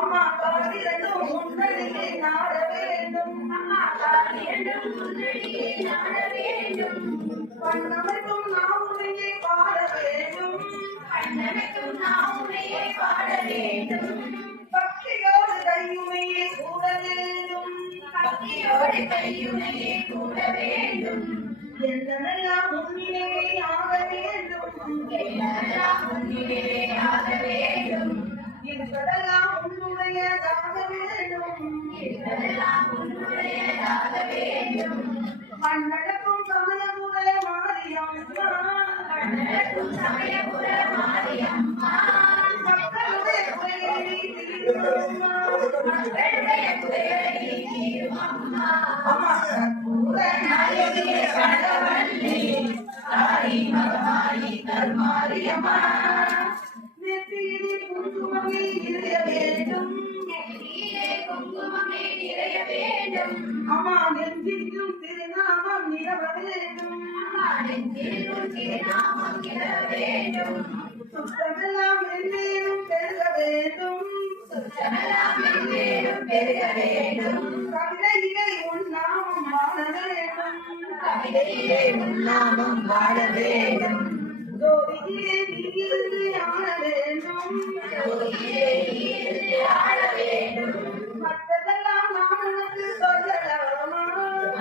அம்மா காலிரண்டும் முன்னடியே நாட வேண்டும். அம்மா காலிரண்டும் முன்னடியே நாட வேண்டும். கண்ணமைக்கும் நாவுனையே பாட வேண்டும். கண்ணமைக்கும் நாவுனையே பாட வேண்டும். பக்தியோடு கையுமையே கூட வேண்டும். பக்தியோடு கையுமையே கூட வேண்டும். என்னெல்லாம் முன்னிலையே ஆக வேண்டும். என்னெல்லாம் முன்னிலையே ஆக வேண்டும். இதெல்லாம் உன்னுடையதாக வேண்டும். இதெல்லாம் உன்னுடையதாக வேண்டும். மண்ணடக்கும் சமயபுர மாரியம்மா. மண்ணடக்கும் சமயபுர மாரியம்மா. மக்களுடைய குறையை தீர்வம்மா. மக்களுடைய குறையை தீர்வம்மா. அம்மா கற்பூர நாயகியே கனகவல்லி தாய் மகமாயி கருமாரியம்மா. நெற்றியிலே குங்குமமே நிறைய வேண்டும். நெற்றியிலே குங்குமமே நிறைய வேண்டும். அம்மா நெஞ்சிலும் திருநாமம் நிலவ வேண்டும். அம்மா நெஞ்சிலும் திருநாமம் நிலவ வேண்டும். சுத்தமெல்லாம் மென்மேலும் பெருக வேண்டும். சுத்தமெல்லாம் மென்மேலும் பெருக வேண்டும். கவிதையிலே உன் நாமம் வாழ வேண்டும். கவிதையிலே உன் நாமம் வாழ வேண்டும். ஜோதியிலே நீயிருந்து ஆள வேண்டும். ஜோதியிலே நீயிருந்து ஆள வேண்டும். மற்றதெல்லாம் நான் உனக்கு சொல்லலாமா.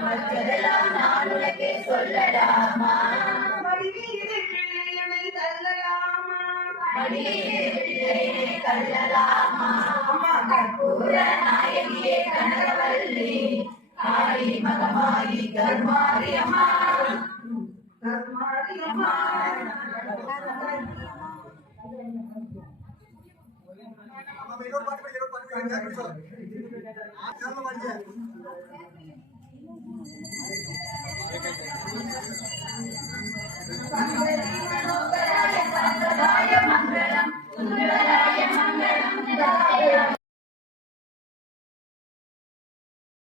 மற்றதெல்லாம் நான் உனக்கு சொல்லலாமா. மடியிலே பிள்ளையனை தள்ளலாமா. மடியிலே பிள்ளையனை தள்ளலாமா. அம்மா கற்பூர நாயகியே கனகவல்லி தாய் மகமாயி கருமாரியம்மா. கருமாரியம்மா. பாட்டு